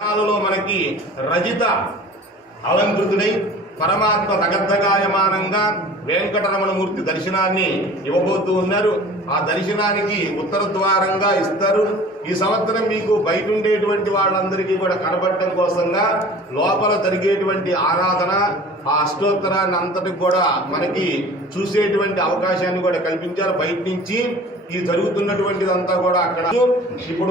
మనకి రజిత అలంకృతుడై పరమాత్మ తగద్దగాయమానంగా వెంకటరమణమూర్తి దర్శనాన్ని ఇవ్వబోతూ ఉన్నారు. ఆ దర్శనానికి ఉత్తర ద్వారంగా ఇస్తారు. ఈ సంవత్సరం మీకు బయట ఉండేటువంటి వాళ్ళందరికీ కూడా కనబడటం కోసంగా లోపల జరిగేటువంటి ఆరాధన ఆ అష్టోత్తరాన్ని అంతటికి కూడా మనకి చూసేటువంటి అవకాశాన్ని కూడా కల్పించారు. బయట నుంచి ఈ జరుగుతున్నటువంటిదంతా కూడా అక్కడ ఇప్పుడు